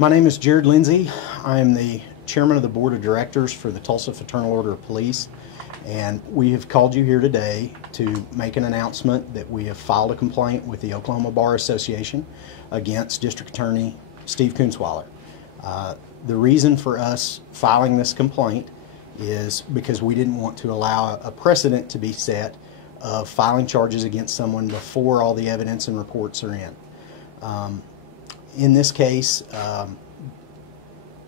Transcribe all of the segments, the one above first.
My name is Jared Lindsay. I am the chairman of the board of directors for the Tulsa Fraternal Order of Police, and we have called you here today to make an announcement that we have filed a complaint with the Oklahoma Bar Association against District Attorney Steve Kunzweiler. The reason for us filing this complaint is because we didn't want to allow a precedent to be set of filing charges against someone before all the evidence and reports are in. In this case,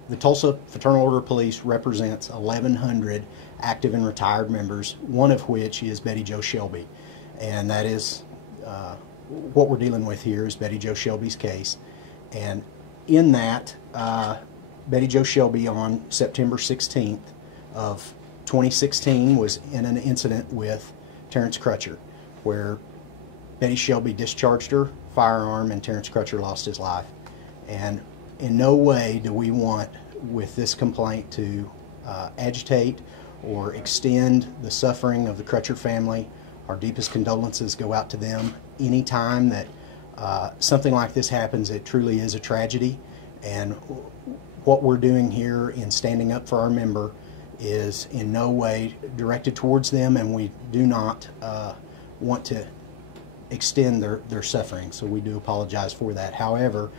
the Tulsa Fraternal Order of Police represents 1,100 active and retired members, one of which is Betty Jo Shelby. And that is what we're dealing with here is Betty Jo Shelby's case. And in that, Betty Jo Shelby on September 16th of 2016 was in an incident with Terrence Crutcher, where Betty Shelby discharged her firearm and Terrence Crutcher lost his life. And in no way do we want with this complaint to agitate or extend the suffering of the Crutcher family. Our deepest condolences go out to them. Anytime that something like this happens, it truly is a tragedy, and what we're doing here in standing up for our member is in no way directed towards them, and we do not want to extend their suffering, so we do apologize for that. However,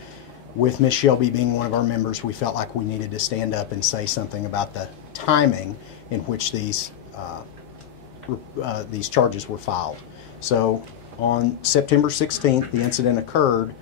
with Miss Shelby being one of our members, we felt like we needed to stand up and say something about the timing in which these charges were filed. So on September 16th, the incident occurred.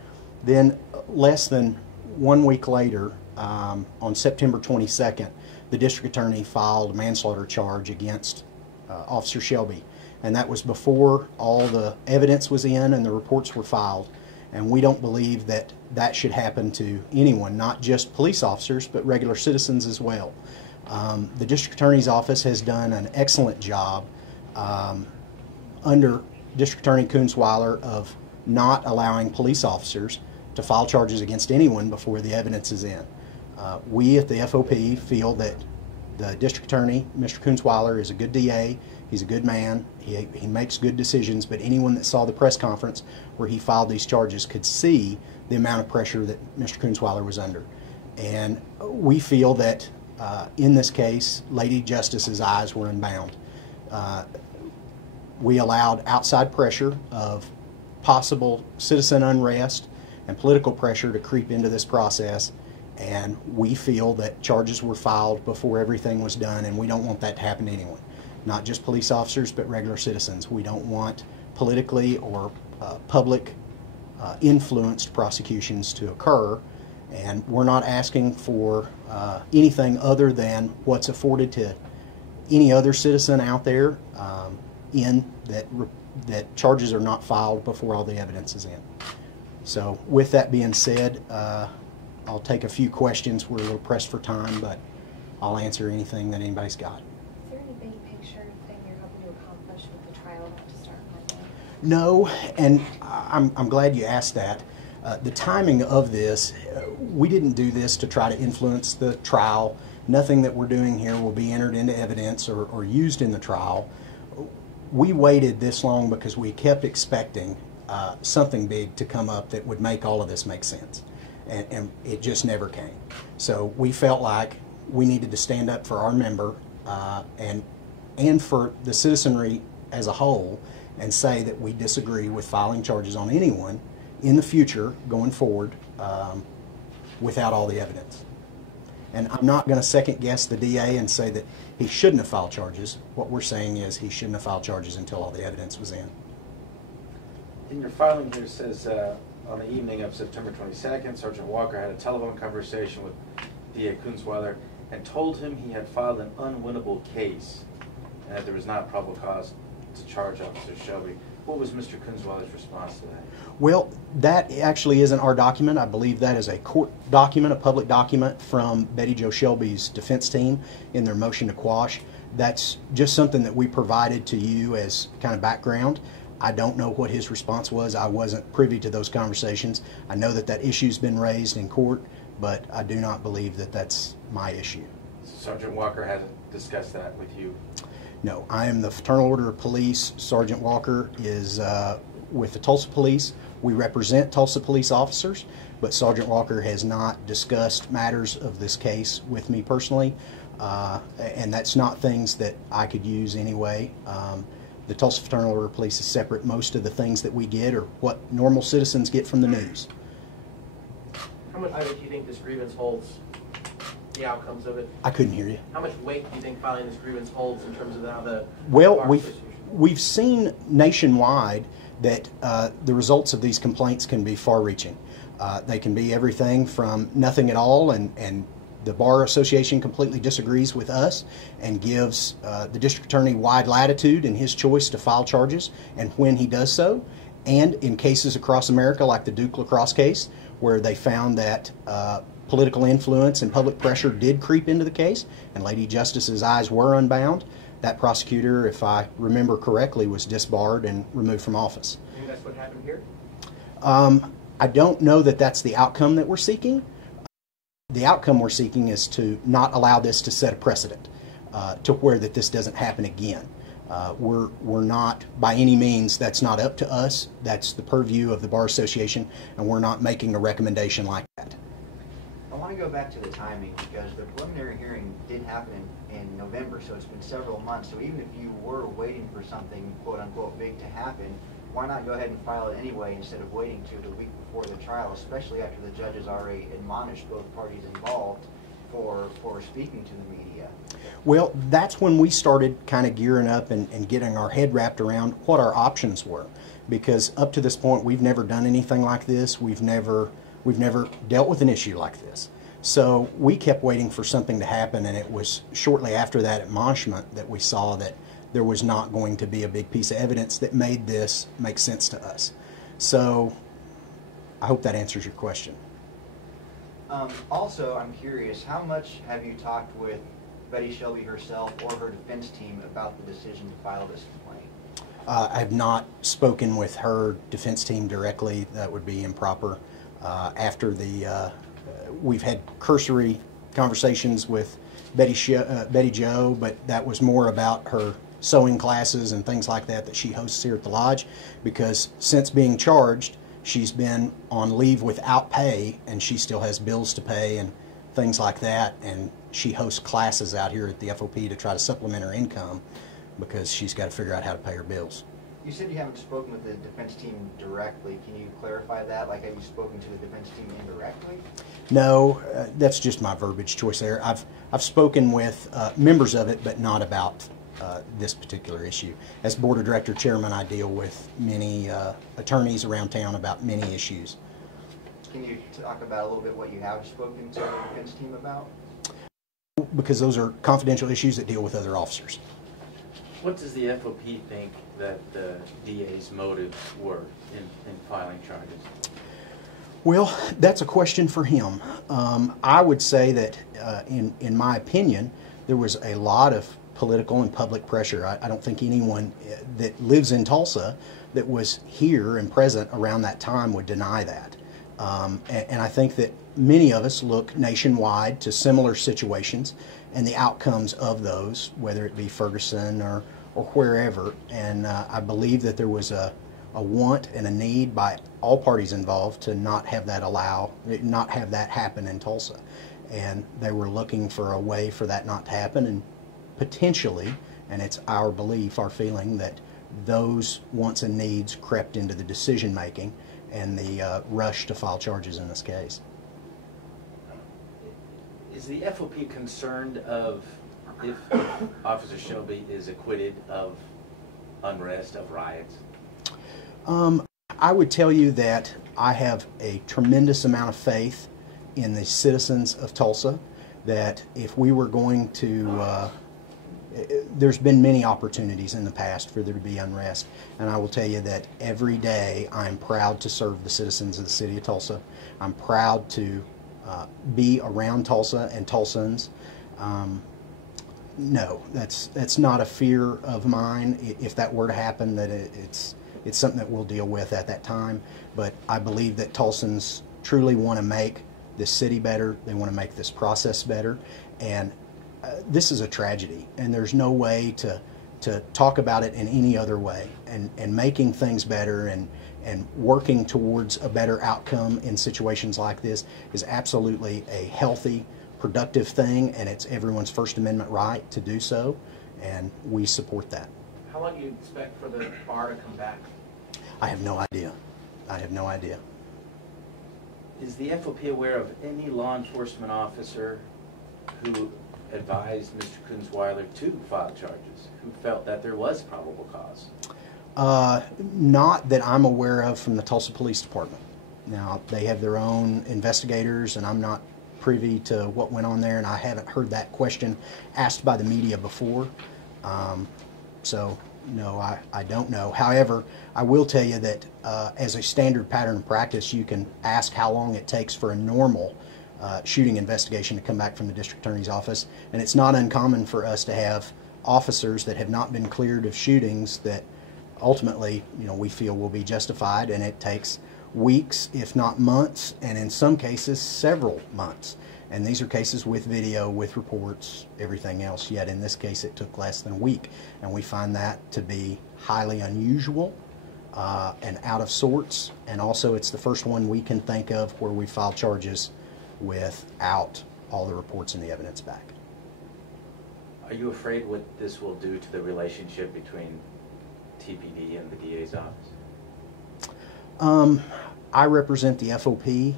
Then less than 1 week later, on September 22nd, the district attorney filed a manslaughter charge against Officer Shelby. And that was before all the evidence was in and the reports were filed. And we don't believe that that should happen to anyone, not just police officers, but regular citizens as well. The district attorney's office has done an excellent job under District Attorney Kunzweiler of not allowing police officers to file charges against anyone before the evidence is in. We at the FOP feel that the district attorney, Mr. Kunzweiler, is a good DA. He's a good man. He makes good decisions, but anyone that saw the press conference where he filed these charges could see the amount of pressure that Mr. Kunzweiler was under. And we feel that in this case, Lady Justice's eyes were unbound. We allowed outside pressure of possible citizen unrest and political pressure to creep into this process, and we feel that charges were filed before everything was done, and we don't want that to happen to anyone. Not just police officers, but regular citizens. We don't want politically or public influenced prosecutions to occur, and we're not asking for anything other than what's afforded to any other citizen out there in that charges are not filed before all the evidence is in. So with that being said, I'll take a few questions. We're a little pressed for time, but I'll answer anything that anybody's got. Is there any big picture thing you're hoping to accomplish with the trial about to start Monday? No, and I'm glad you asked that. The timing of this, we didn't do this to try to influence the trial. Nothing that we're doing here will be entered into evidence or used in the trial. We waited this long because we kept expecting something big to come up that would make all of this make sense. And it just never came. So we felt like we needed to stand up for our member and for the citizenry as a whole and say that we disagree with filing charges on anyone in the future going forward without all the evidence. And I'm not going to second guess the DA and say that he shouldn't have filed charges. What we're saying is he shouldn't have filed charges until all the evidence was in. In your filing here, it says on the evening of September 22nd, Sergeant Walker had a telephone conversation with DA Kunzweiler and told him he had filed an unwinnable case and that there was not probable cause to charge Officer Shelby. What was Mr. Kunzweiler's response to that? Well, that actually isn't our document. I believe that is a court document, a public document from Betty Jo Shelby's defense team in their motion to quash. That's just something that we provided to you as kind of background. I don't know what his response was. I wasn't privy to those conversations. I know that that issue's been raised in court, but I do not believe that that's my issue. Sergeant Walker hasn't discussed that with you? No, I am the Fraternal Order of Police. Sergeant Walker is with the Tulsa Police. We represent Tulsa police officers, but Sergeant Walker has not discussed matters of this case with me personally, and that's not things that I could use anyway. The Tulsa Fraternal Order of Police is separate. Most of the things that we get are what normal citizens get from the news. How much weight do you think this grievance holds, the outcomes of it? I couldn't hear you. How much weight do you think filing this grievance holds in terms of how the Well, Bar we've seen nationwide that the results of these complaints can be far-reaching. They can be everything from nothing at all, and the Bar Association completely disagrees with us and gives the district attorney wide latitude in his choice to file charges and when he does so. And in cases across America, like the Duke lacrosse case, where they found that political influence and public pressure did creep into the case, and Lady Justice's eyes were unbound, that prosecutor, if I remember correctly, was disbarred and removed from office. You think that's what happened here? I don't know that that's the outcome that we're seeking. The outcome we're seeking is to not allow this to set a precedent to where that this doesn't happen again. We're not, by any means, that's not up to us. That's the purview of the Bar Association, and we're not making a recommendation like that. I want to go back to the timing, because the preliminary hearing did happen in November, so it's been several months. So even if you were waiting for something quote-unquote big to happen, why not go ahead and file it anyway instead of waiting to the week before the trial, especially after the judges already admonished both parties involved for speaking to the media? Well, that's when we started kind of gearing up and getting our head wrapped around what our options were. Because up to this point, we've never done anything like this. We've never dealt with an issue like this. So we kept waiting for something to happen, and it was shortly after that admonishment that we saw that there was not going to be a big piece of evidence that made this make sense to us. So I hope that answers your question. Also, I'm curious, how much have you talked with Betty Shelby herself or her defense team about the decision to file this complaint? I have not spoken with her defense team directly. That would be improper. After the, we've had cursory conversations with Betty Jo, but that was more about her sewing classes and things like that she hosts here at the lodge, because since being charged, she's been on leave without pay, and she still has bills to pay and things like that, and she hosts classes out here at the FOP to try to supplement her income because she's got to figure out how to pay her bills. You said you haven't spoken with the defense team directly. Can you clarify that? Like, have you spoken to the defense team indirectly? No, that's just my verbiage choice there. I've spoken with members of it, but not about this particular issue. As board of director chairman, I deal with many attorneys around town about many issues. Can you talk about a little bit what you have spoken to the defense team about? Because those are confidential issues that deal with other officers. What does the FOP think that the DA's motives were in filing charges? Well, that's a question for him. I would say that, in my opinion, there was a lot of political and public pressure. I don't think anyone that lives in Tulsa that was here and present around that time would deny that. And I think that many of us look nationwide to similar situations and the outcomes of those, whether it be Ferguson or wherever. And I believe that there was a want and a need by all parties involved to not have that happen in Tulsa. And they were looking for a way for that not to happen, and potentially, and it's our belief, our feeling, that those wants and needs crept into the decision making and the rush to file charges in this case. Is the FOP concerned of if Officer Shelby is acquitted of unrest, of riots? I would tell you that I have a tremendous amount of faith in the citizens of Tulsa, that if we were going to, there's been many opportunities in the past for there to be unrest, and I will tell you that every day I'm proud to serve the citizens of the city of Tulsa. I'm proud to be around Tulsa and Tulsans. No, that's not a fear of mine. If that were to happen, that it's something that we'll deal with at that time. But I believe that Tulsans truly want to make this city better. They want to make this process better. And this is a tragedy, and there's no way to talk about it in any other way. And making things better and working towards a better outcome in situations like this is absolutely a healthy, productive thing, and it's everyone's First Amendment right to do so, and we support that. How long do you expect for the bar to come back? I have no idea. I have no idea. Is the FOP aware of any law enforcement officer who advised Mr. Kunzweiler to file charges, who felt that there was probable cause? Not that I'm aware of from the Tulsa Police Department. Now, they have their own investigators, and I'm not privy to what went on there, and I haven't heard that question asked by the media before. So, no, I don't know. However, I will tell you that as a standard pattern of practice, you can ask how long it takes for a normal shooting investigation to come back from the district attorney's office, and it's not uncommon for us to have officers that have not been cleared of shootings that ultimately, we feel will be justified, and it takes weeks, if not months, and in some cases several months. And these are cases with video, with reports, everything else. Yet in this case it took less than a week, and we find that to be highly unusual and out of sorts. And also it's the first one we can think of where we filed charges without all the reports and the evidence back. Are you afraid what this will do to the relationship between TPD and the DA's office? I represent the FOP,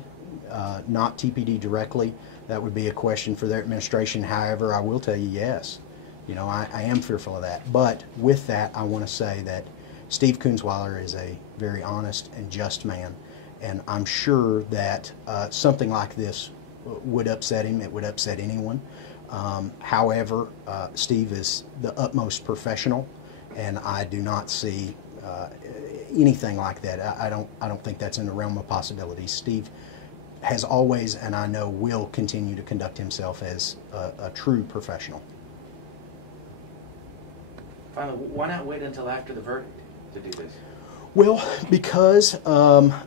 not TPD directly. That would be a question for their administration. However, I will tell you, yes, I am fearful of that. But with that, I want to say that Steve Kunzweiler is a very honest and just man, and I'm sure that something like this would upset him. It would upset anyone. However, Steve is the utmost professional, and I do not see anything like that. I don't think that's in the realm of possibilities. Steve has always, and I know will continue to conduct himself as a true professional. Finally, why not wait until after the verdict to do this? Well, because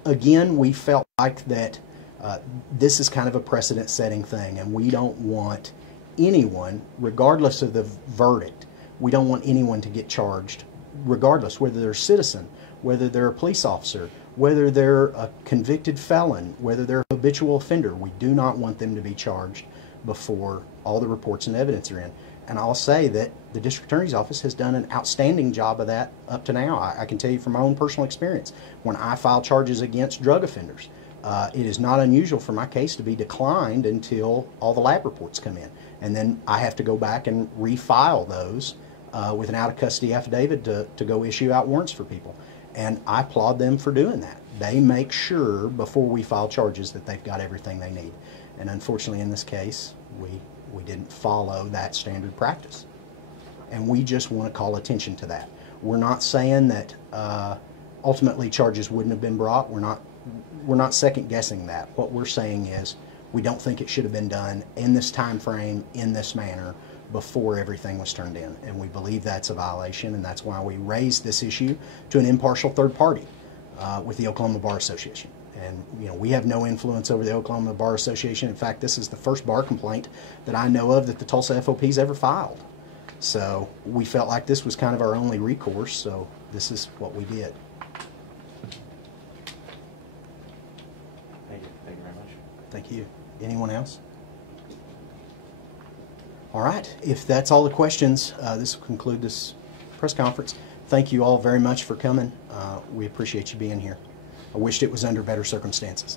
again, we felt like that this is kind of a precedent-setting thing, and we don't want anyone, regardless of the verdict, we don't want anyone to get charged, regardless whether they're a citizen, whether they're a police officer, whether they're a convicted felon, whether they're a habitual offender. We do not want them to be charged before all the reports and evidence are in. And I'll say that the district attorney's office has done an outstanding job of that up to now. I can tell you from my own personal experience, when I file charges against drug offenders, it is not unusual for my case to be declined until all the lab reports come in. And then I have to go back and refile those with an out-of-custody affidavit to go issue out warrants for people. And I applaud them for doing that. They make sure before we file charges that they've got everything they need. And unfortunately in this case, we didn't follow that standard practice. And we just want to call attention to that. We're not saying that ultimately charges wouldn't have been brought. We're not second guessing that. What we're saying is we don't think it should have been done in this time frame, in this manner, before everything was turned in, and we believe that's a violation, and that's why we raised this issue to an impartial third party with the Oklahoma Bar Association. And we have no influence over the Oklahoma Bar Association. In fact, this is the first bar complaint that I know of that the Tulsa FOP's ever filed. So we felt like this was kind of our only recourse, so this is what we did. Thank you. Thank you very much. Thank you. Anyone else? All right, if that's all the questions, this will conclude this press conference. Thank you all very much for coming. We appreciate you being here. I wished it was under better circumstances.